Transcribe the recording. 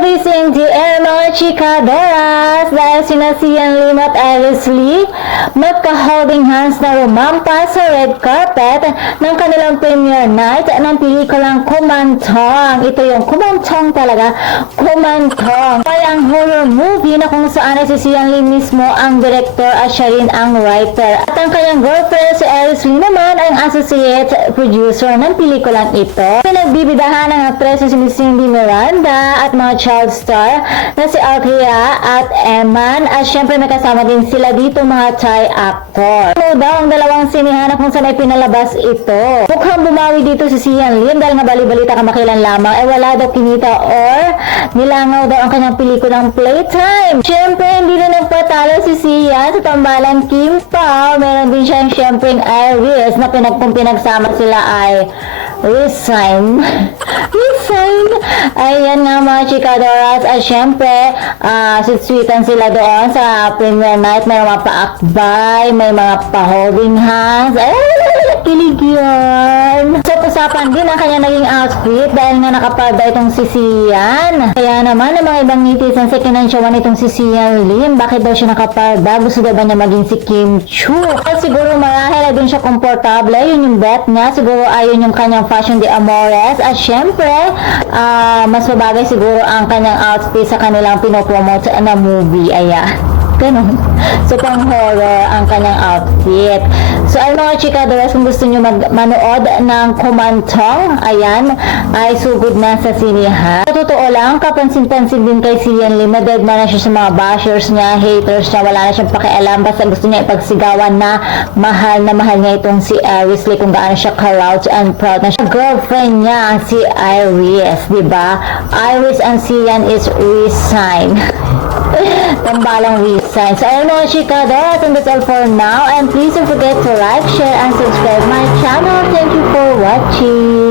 Servicing the mga chikadoras dahil sina Sian Lim at Iris Lee magka-holding hands na rumampa sa red carpet ng kanilang premiere night ng pelikulang Kumantong. Ito yung Kumantong talaga, Kumantong. Ay ang horror movie na kung saan ay si Sian Lim mismo ang director at siya rin ang writer. At ang kanyang girlfriend si Iris Lee naman ay ang associate producer ng pelikulang ito. Pinagbibidahan ng actress na si Cindy Miranda at mga child star na si Althea at Eman at syempre may kasama din sila dito mga Thai actor. Ano daw ang dalawang sinihan na kung saan ay pinalabas ito? Mukhang bumawi dito si Sian Lim dahil nga bali-balita kamakilan lamang ay wala daw kinita or nilangaw daw ang kanyang pelikulang Playtime. Syempre hindi na nagpatalo si Sian sa tambalang Kim Pao. Meron din siyang syempre Iris na kung pinagsama sila ay resign. Ayan nga mga chikadoras. At syempre, sweetan sila doon sa premiere night. May mga paakbay, may mga pa-holding hands. Ay, kilig yun. So, usapan din ang kanya naging outfit dahil nga nakaparda itong si Sian. Kaya naman, ang mga ibang netizen sa kinansyawan itong si Sian Lim. Bakit daw siya nakaparda? Gusto daw ba niya maging si Kim Chu? At siguro marahil na din siya komportable. Yun yung bet niya. Siguro ayun yung kanyang fashion de amores. At syempre, mas mabagay siguro ang kanyang outfit sa kanilang pinopromote na movie. Ayan. Ganun. So, pang horror ang kanyang outfit. So, ay mga chikadoras, kung gusto nyo manood ng Kumantong, ayan, ay sugod na sa sinihan. Sa totoo lang, kapansin-pansin din kay Sian Lim na dead man na siya sa mga bashers niya, haters niya, wala na siyang pakialam, basta gusto niya ipagsigawan na mahal niya itong si Iris Lee, kung gaano siya ka-route and proud na siya. Girlfriend niya si Iris, diba? Iris and Sian is resign. Tambalang resign. So, ayun mga chikadoras, and that's all for now. And please don't forget to like, share, and subscribe my channel. Thank you for watching.